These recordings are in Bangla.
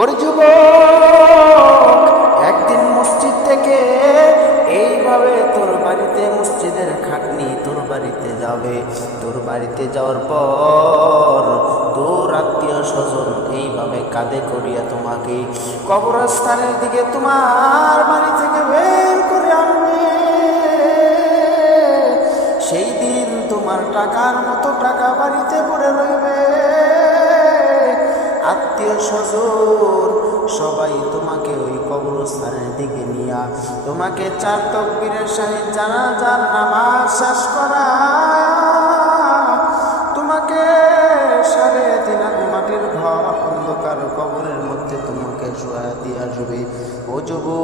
ওর যুবক, একদিন মসজিদ থেকে এইভাবে তোর বাড়িতে মসজিদের খাটনি তোর বাড়িতে যাবে। তোর বাড়িতে যাওয়ার পর তোর আত্মীয় স্বজন এইভাবে কাঁধে করিয়া তোমাকে কবরস্থানের দিকে তোমার বাড়ি থেকে বের করে আনবে। সেই দিন তোমার টাকার মতো টাকা বাড়িতে পড়ে রইবে। আত্মীয় স্বজন সবাই তোমাকে ওই কবরস্থানের দিকে নিয়ে তোমাকে 4 তাকবীরের সহিত জানাজার নামাজ শেষ করা, তোমাকে 3.5 মাটির ঘর অন্ধকার কবরের মধ্যে তোমাকে শোয়া দিয়ে আসবে। ও যুবক,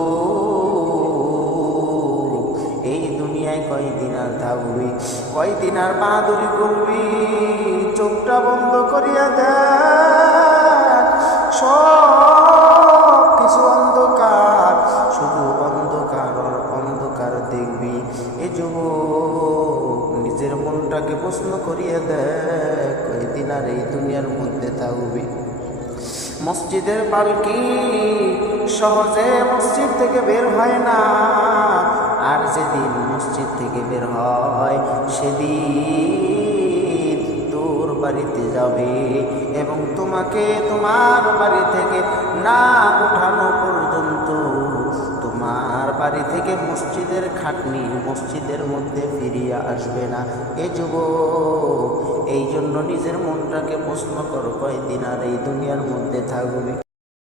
এই দুনিয়ায় কয়দিন আর থাকবি, কয়দিন আর বাহাদুরি করবি? চোখটা বন্ধ করিয়া দেখ, সব কিছু অন্ধকার, শুধু অন্ধকার আর অন্ধকার দেখবি। এ যুবক, নিজের মনটাকে প্রশ্ন করিয়া দেখ, কয়দিন আর এই দুনিয়ার মধ্যে থাকবি? মসজিদের পালকি সহজে মসজিদ থেকে বের হয় না, আর যেদিন মসজিদ থেকে বের হয় সেদিন তোর বাড়িতে যাবে এবং তোমাকে তোমার বাড়ি থেকে না উঠানো পর্যন্ত তোমার বাড়ি থেকে মসজিদের খাটনি মসজিদের মধ্যে ফিরিয়ে আসবে না। এ যুবক, এই জন্য নিজের মনটাকে প্রশ্ন করো, কয়দিন আর এই দুনিয়ার মধ্যে থাকবে?